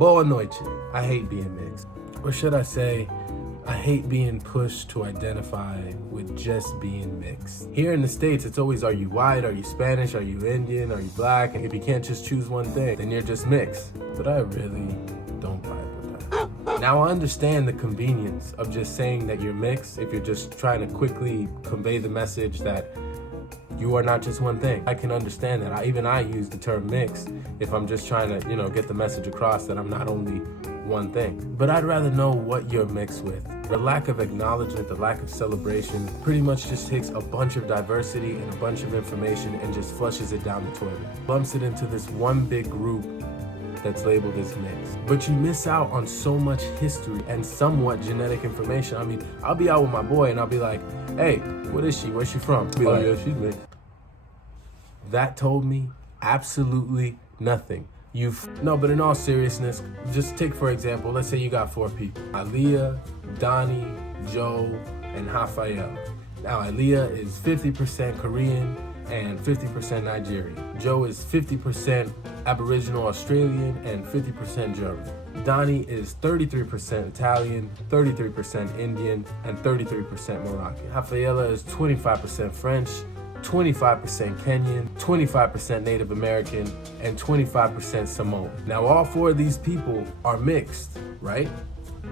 Boa noite. I hate being mixed. Or should I say, I hate being pushed to identify with just being mixed. Here in the States, it's always, are you white, are you Spanish, are you Indian, are you black? And if you can't just choose one thing, then you're just mixed. But I really don't vibe with that. Now I understand the convenience of just saying that you're mixed if you're just trying to quickly convey the message that you are not just one thing. I can understand that. Even I use the term mixed if I'm just trying to, get the message across that I'm not only one thing. But I'd rather know what you're mixed with. The lack of acknowledgement, the lack of celebration pretty much just takes a bunch of diversity and a bunch of information and just flushes it down the toilet. Lumps it into this one big group that's labeled as mixed. But you miss out on so much history and somewhat genetic information. I mean, I'll be out with my boy and I'll be like, hey, what is she? Where's she from? Be like, yeah, she's mixed. That told me absolutely nothing. No, but in all seriousness, just take for example, let's say you got 4 people. Aaliyah, Donnie, Joe, and Rafael. Now Aaliyah is 50% Korean and 50% Nigerian. Joe is 50% Aboriginal Australian and 50% German. Donnie is 33% Italian, 33% Indian, and 33% Moroccan. Rafaela is 25% French, 25% Kenyan, 25% Native American, and 25% Samoan. Now all 4 of these people are mixed, right?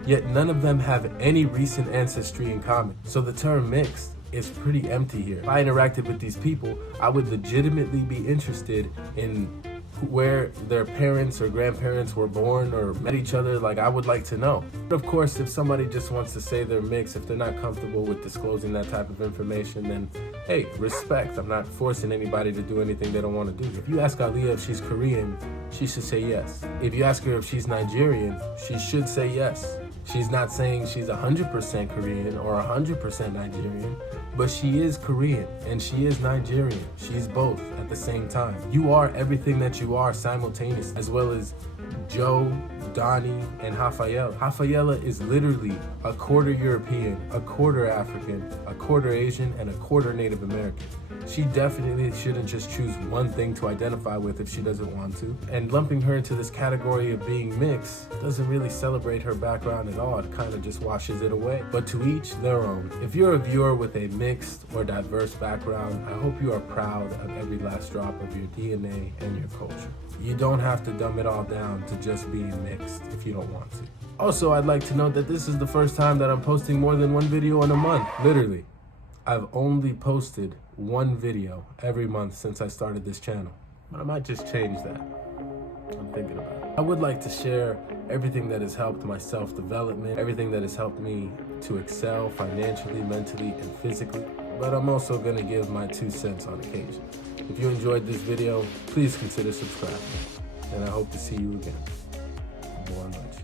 Yet none of them have any recent ancestry in common. So the term mixed is pretty empty here. If I interacted with these people, I would legitimately be interested in where their parents or grandparents were born or met each other. Like, I would like to know. But of course, if somebody just wants to say they're mixed, if they're not comfortable with disclosing that type of information, then hey, respect. I'm not forcing anybody to do anything they don't want to do. If you ask Aaliyah if she's Korean, she should say yes. If you ask her if she's Nigerian, she should say yes. She's not saying she's 100% Korean or 100% Nigerian, but she is Korean and she is Nigerian. She's both at the same time. You are everything that you are simultaneously, as well as Joe, Donnie, and Rafael. Rafaela is literally a quarter European, a quarter African, a quarter Asian, and a quarter Native American. She definitely shouldn't just choose one thing to identify with if she doesn't want to. And lumping her into this category of being mixed doesn't really celebrate her background at all. It kind of just washes it away. But to each their own. If you're a viewer with a mixed or diverse background, I hope you are proud of every last drop of your DNA and your culture. You don't have to dumb it all down to just being mixed if you don't want to. Also, I'd like to note that this is the first time that I'm posting more than one video in a month. Literally, I've only posted one video every month since I started this channel. But I might just change that. I'm thinking about it. I would like to share everything that has helped my self-development, everything that has helped me to excel financially, mentally, and physically. But I'm also gonna give my 2 cents on occasion. If you enjoyed this video, please consider subscribing. And I hope to see you again. Boa noite.